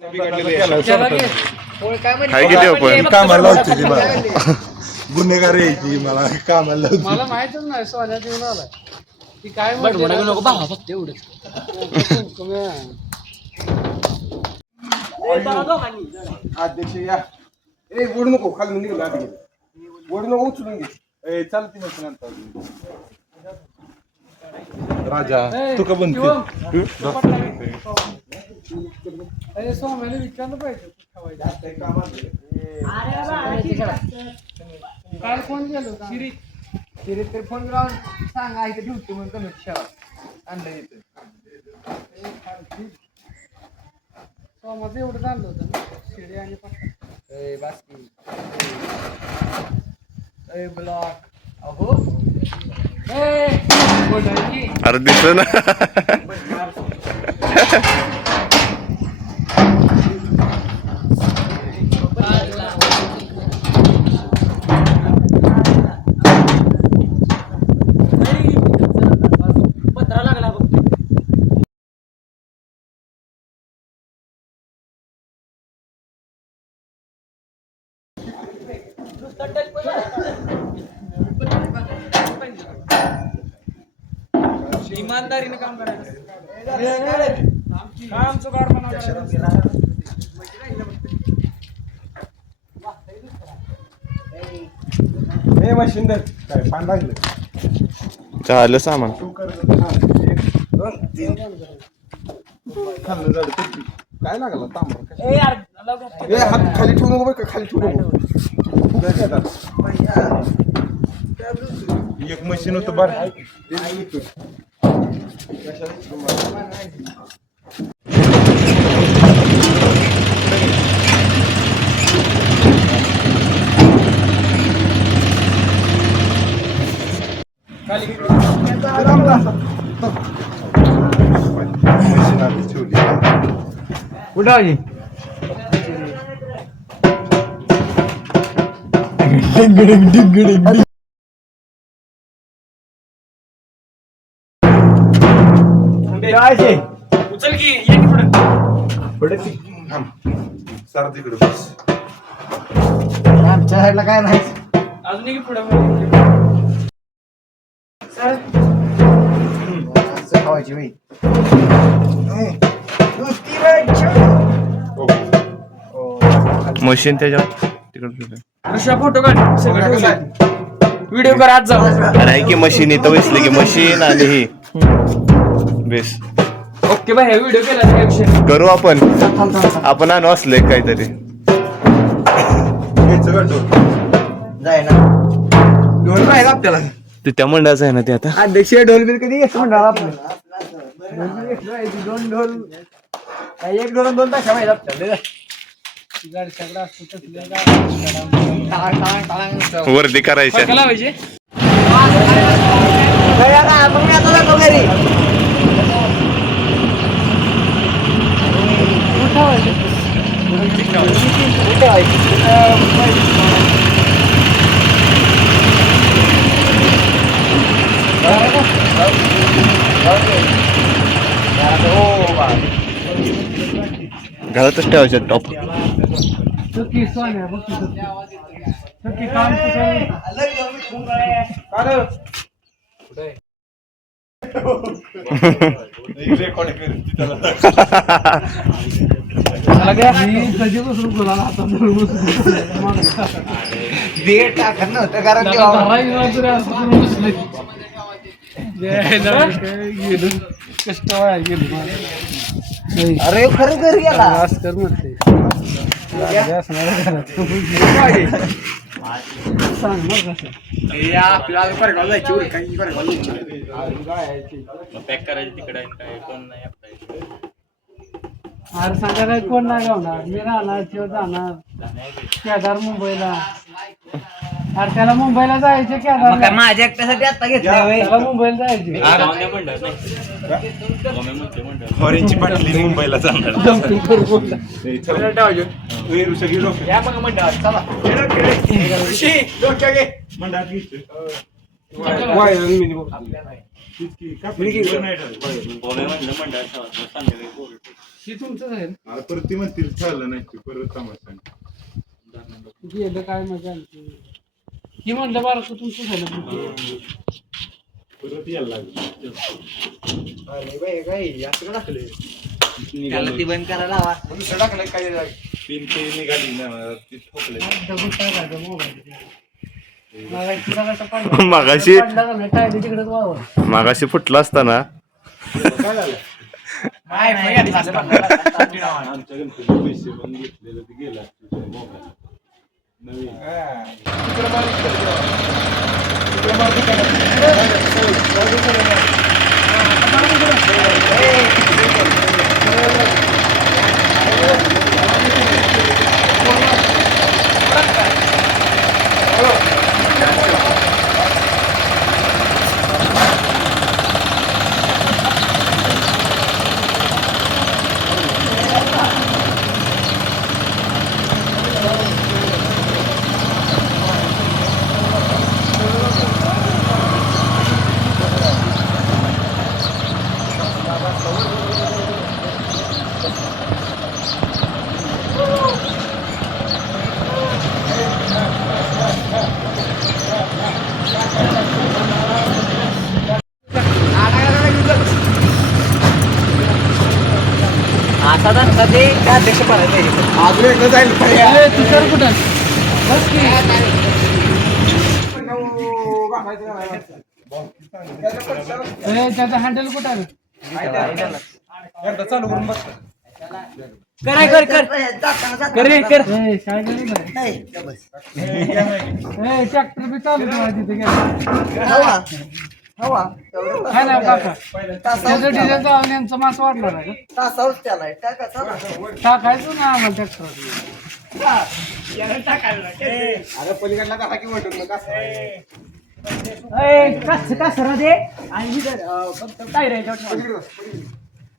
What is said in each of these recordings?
हाय किती आपण कामाला लावते ती मला गुन्हेगार यायची मला कामाला लावते मला माहितच नाही सोन्यात येऊन आलाय ती काय म्हणते नको बाबा फक्त एवढंच अध्यक्ष या ए ओढ नको खाली निघाल आधी ओढ नको उचलून घे ए चालती मग नंतर राजा तू का बनते अरे सोम्याला विचारलं पाहिजे ठेवायचं. काल फोन केलो शिरीत शिरीत तर फोन लावून सांगा इथे ठेवतो म्हणून कमी आणलं इथे. सोमाचं एवढं चाललं होतं ना? शिडी आणि पट्टा ए बास्की ए ब्लॉक अहो. अरे दिसत ना. इमानदारीने काम करायचं. धर काय पान लागलं? झालं सामान. तू कर हा, एक, दोन तीन. खाल्लं झालं किती? काय लागला? तांबा ए हात खाली ठेवू नको बरं का खाली ठेवू नको. एक मशीन होतं बरं ते इथून. उचल की ये की पुढे. पडे ती. थांब. सर तिकडे बस. आमच्या साईडला काय नाही. अजून पुढे सर. खावायची बाई. मशीन त्याच्यावर. तिकडे. ऋषा फोटो काढ. सगळं व्हिडिओ कर आज जाऊ अरे आहे की मशीन इथं बसली की मशीन आणि ही. बेस. ओके बाय व्हिडिओ केला नाही. करू आपण. आपण आणू असले काहीतरी. ढोल आपल्याला ते त्या मंडळाचं आहे ना ते आता. अध्यक्ष ढोल बिल कधी घेतो म्हणणार आपण ढोल बिल घेतलं पाहिजे, दोन ढोल. एक ढोल आणि दोन तास माहिती आपल्याला. वर्दी करायच्या फडका लावायचे घरातच ठेवायच्या टॉप. कष्ट गेलं. अरे खरं घरी गेला. असं कर म्हणते. लागले असणार आहे घरात. सांग ना कसं. अरे संध्याकाळी कोण नाही गावणार? मी राहणार किंवा जाणार. केदार मुंबईला. अरे त्याला मुंबईला जायचे मग काय केदार माझ्या एकट्यासाठी आता घेतलं होय. त्याला मुंबईला जायचे. फॉरेनची बाटली मुंबईला जाणार. ऋषा डोक्यात. तीच की. घे. हे तुमचं आहे मला परत ती म्हणतील चाललं नाही ते परत गेलं काय मजा आली. हे म्हणलं बारा तुमचं झालं परत यायला लागलं. त्याला ती बंद करायला हवा पिन ते निघाली ना ती ठोकले मागाशी मागाशी फुटला असताना. आमच्या गणपती पैसे पण घेतलेलं ते गेला मोबाईल విక్రమాదిత్య धक्का ते त्या अध्यक्ष पडायला पाहिजे अजून एकदा जाईल. तुषार कुठं? बस की. ए, त्याचं हँडल कुठं आहे? एकदा चालू करून बस. कर कर कर. कर रे, कर. ए, काय गरज आहे? ए, ट्रॅक्टर बी चालू ठेवा तिथे गेला. हवा. काय नाही काका त्याचं डिझेल चालून यांचं मास वाढणार आहे का? तासावरच त्याला टाका चला. टाकायचं ना आम्हाला ट्रॅक्टर अरे पलीकडला कसा की वाटत नका कस? कस दे आणि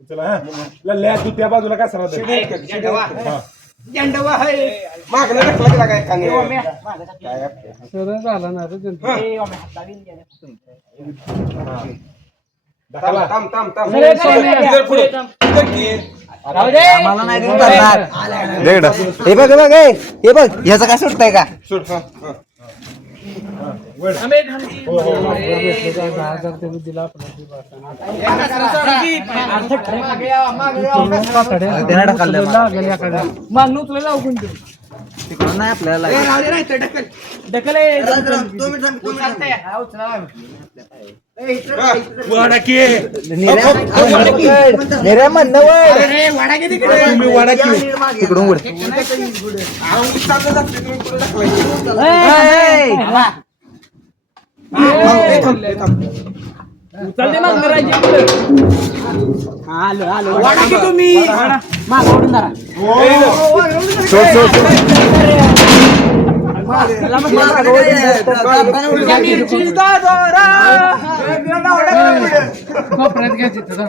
चला हा. लल्ल्या तू त्या बाजूला का सरा मागणं टाकला गेला काय? कांदे झाला ना रे त्यांचं. ढकला. थांब थांब थांब ए, सोन्या. मला नाही देऊन करणार दे इकडं. हे बघ हे बघ हे हे बघ ह्याचं काय सुटतंय का? सोड हा हा. दहा हजार ते बी दिला आपला ते बसताना. त्याला ढकललं मला. लागेल एखाद्या. मागणं उचलायला जाऊ कोणते. तिकडून नाही आपल्याला निर्या म्हणणं तुम्ही वाडा की तिकडून तुम्ही. सोड सोड सोड. कोपऱ्यात घ्या तिथं जा.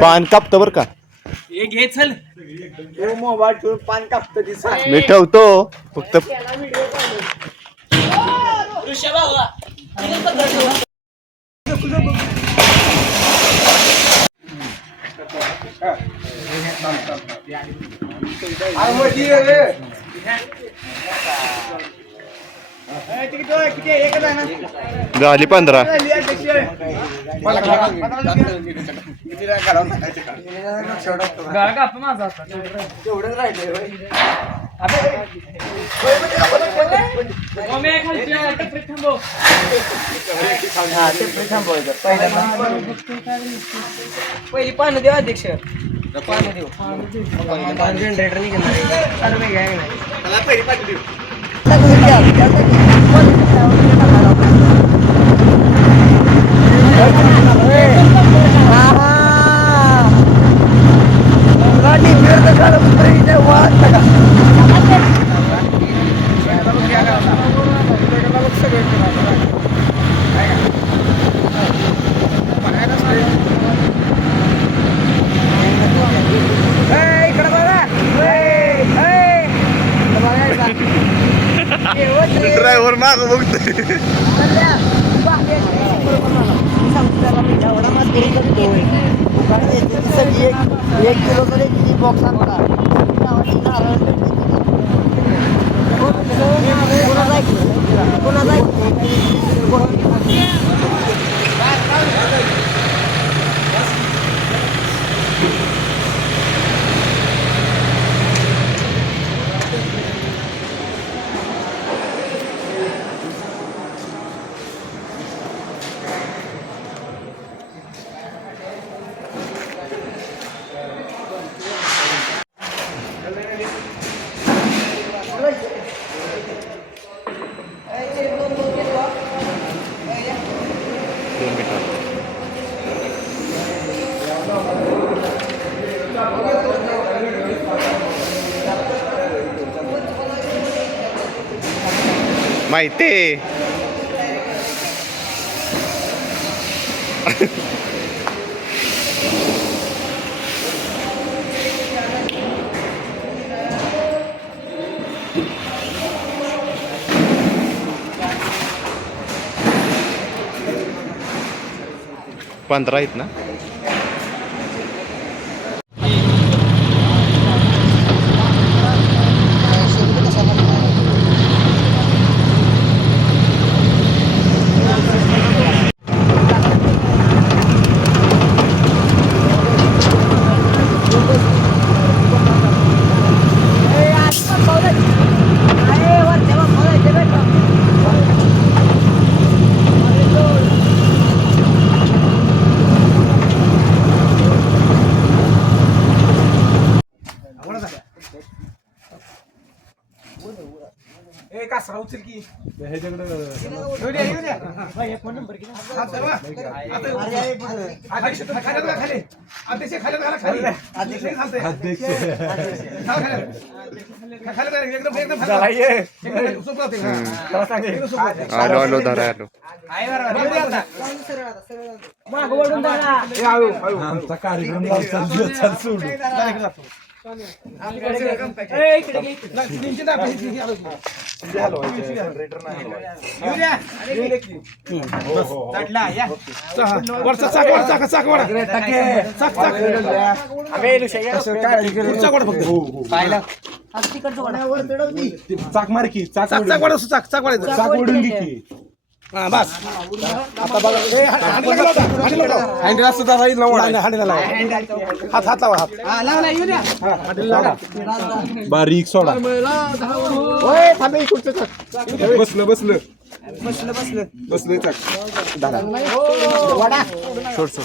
पान कापतं बर का? मोबाईल ठेवून पान कापतं दिसा मी ठेवतो. फक्त रे. झाली पंधरा पहिली पानं देऊ अध्यक्ष पानं देऊ जनरेटर मला पहिली पाणी देऊ. った माहिती पंधरा आहेत ना ए कासरा उचल की. अध्यक्ष खाली घाला खाली. अध्यक्ष खाली घाला खाली. अध्यक्ष अध्यक्ष खाली घाला एकदम एकदम खाली एकदम सोपं होते एकदम सोपं होते. आलो आलो धरा आलो मागं हे- हे चाक मार की चाक चाक चाक चाक चाक ओढून घे की. हा, बस. आता बघा ए, हा- हांडीला गेला होता, हांडीला होता. हँडल हांडीला लावा. हात लावा हा. हा. बारीक सोडा. ओय, थांबा, हे. बसलं बसलं. सोड सोड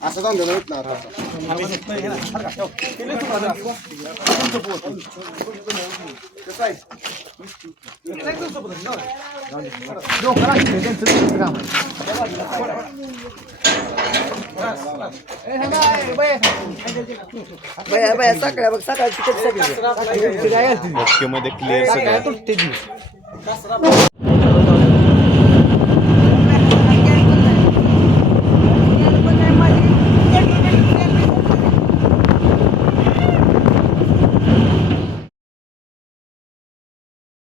आता. ओके मध्ये क्लिअर सगळं